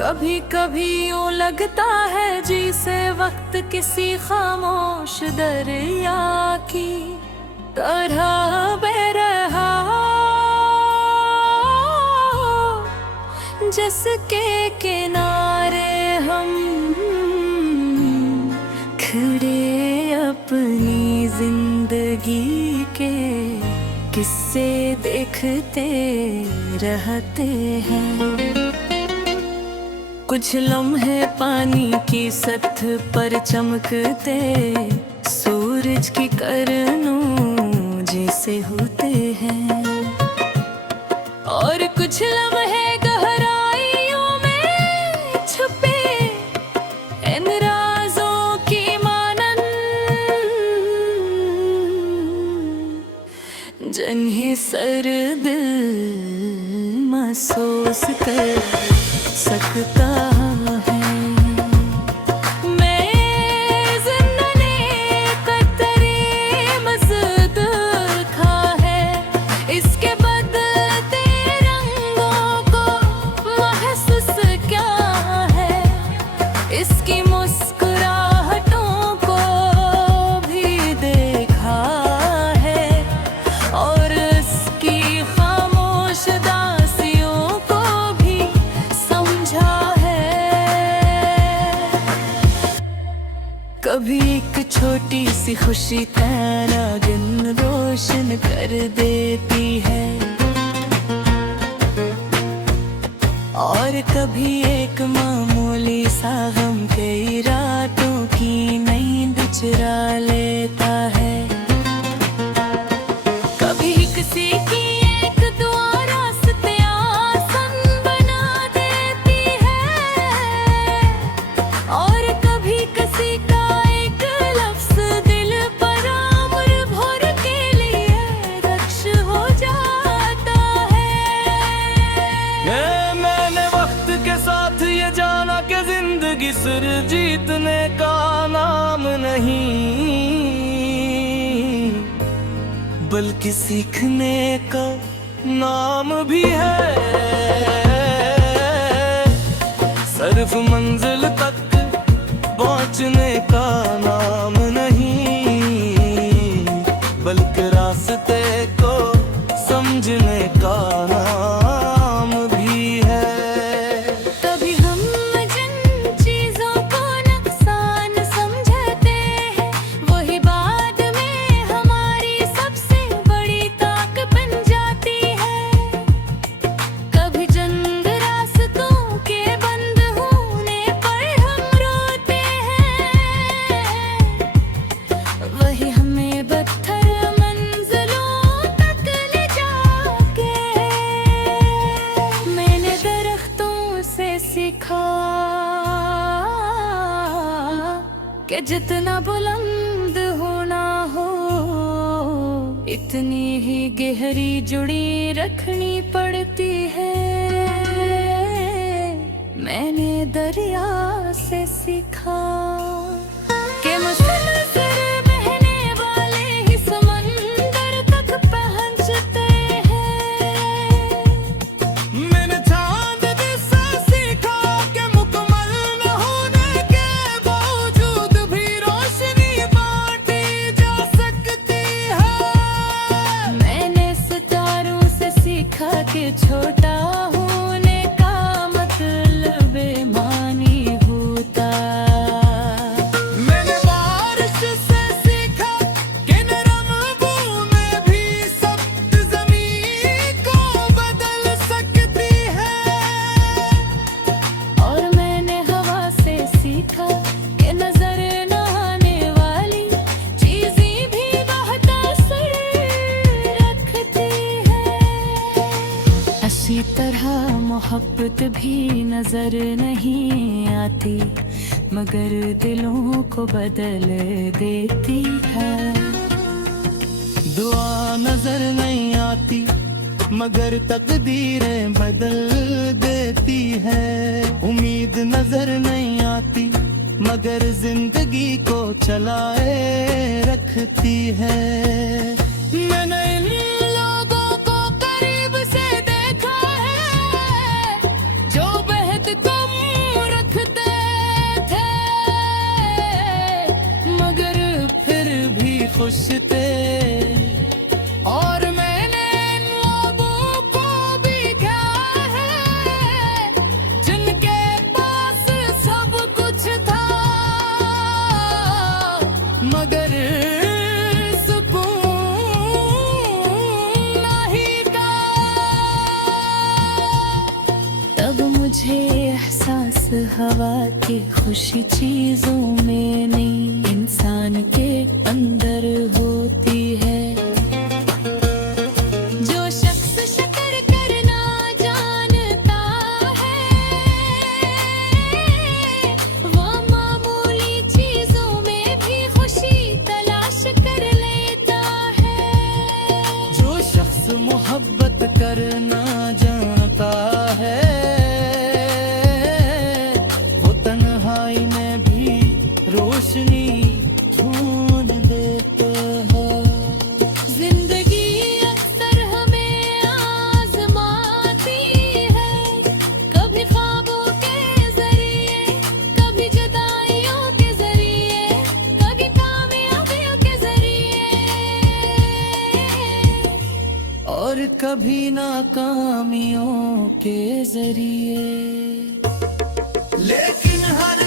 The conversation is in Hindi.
कभी कभी यूं लगता है जैसे वक्त किसी खामोश दरिया की तरह बह रहा, जिसके किनारे हम खड़े अपनी जिंदगी के किस्से देखते रहते हैं। कुछ लम्हे पानी की सतह पर चमकते सूरज की किरणों जैसे होते हैं, और कुछ लम्हे गहराइयों में छुपे इन राजों की मानन, जिन्हें सर दिल महसूस कर सकता है। मैं ज़िंदगी कतरे मज़द खा है, इसके बदलते रंगों को महसूस क्या है, इसकी मुस्कुराहटों को भी देखा है, और इसकी खामोश दासियों को भी समझा है। कभी एक छोटी सी खुशी तेरा दिन रोशन कर देती है, और कभी एक मामूली सा गम कई रातों की नींद चुरा लेता है। कभी किसी की एक दुआ रास्ते आसान बना देती है, और कभी किसी का एक लफ्ज़ दिल पर उम्र भर के लिए रक्श हो जाता है। मैंने वक्त के साथ ये जाना कि जिंदगी सिर्फ जीतने का नाम नहीं, बल्कि सीखने का नाम भी है। सिर्फ मंजिल तक पहुंचने का नाम नहीं, बल्कि रास्ते को समझने का नाम भी है। तभी हम जिन चीजों को नुकसान समझते हैं, वही बाद में हमारी सबसे बड़ी ताकत बन जाती है। कभी जंग रास्तों के बंद होने पर हम रोते हैं, वही हमें बदतर मंजिलों तक ले जाके। मैंने दरख्तों से सीखा कि जितना बुलंद होना हो, इतनी ही गहरी जुड़ी रखनी पड़ती है। मैंने दरिया से सीखा कि मुसलसल बहने वाले ही समंदर तक पहुंचते हैं। मैंने चांद से सीखा कि मुकम्मल न होने के बावजूद भी रोशनी बांटी जा सकती है। मैंने सितारों से सीखा कि छोटा होने का मतलब बेमानी होता। मैंने बारिश से सीखा कि नरम बूंदें भी सख्त ज़मीन को बदल सकती है। और मैंने हवा से सीखा कि नजर न आने वाली चीजें भी बहुत असर रखती है। इसी तरह मोहब्बत भी नजर नहीं आती, मगर दिलों को बदल देती है। दुआ नजर नहीं आती, मगर तकदीरें बदल देती है। उम्मीद नजर नहीं आती, मगर जिंदगी को चलाए रखती है। मैंने इन लोगों को करीब से देखा है, जो बेहद कम खुश थे। और मैंने इन लोगों को भी क्या है जिनके पास सब कुछ था, मगर तब मुझे एहसास हवा की खुशी चीजों में नहीं, इंसान के अंदर होती है। जो शख्स शक्र करना जानता है, वो मामूली चीजों में भी खुशी तलाश कर लेता है। जो शख्स मोहब्बत करना जानता है, वो तन्हाई में भी रोशनी ढूंढ देता है। जिंदगी अक्सर हमें आजमाती है, कभी ख्वाबों के जरिए, कभी जुदाइयों के जरिए, कभी कामयाबियों के जरिए, और कभी नाकामियों के जरिए। लेकिन हर